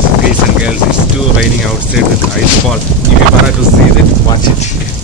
guys and girls, it's too raining outside with ice fall. If you want to see that, watch it.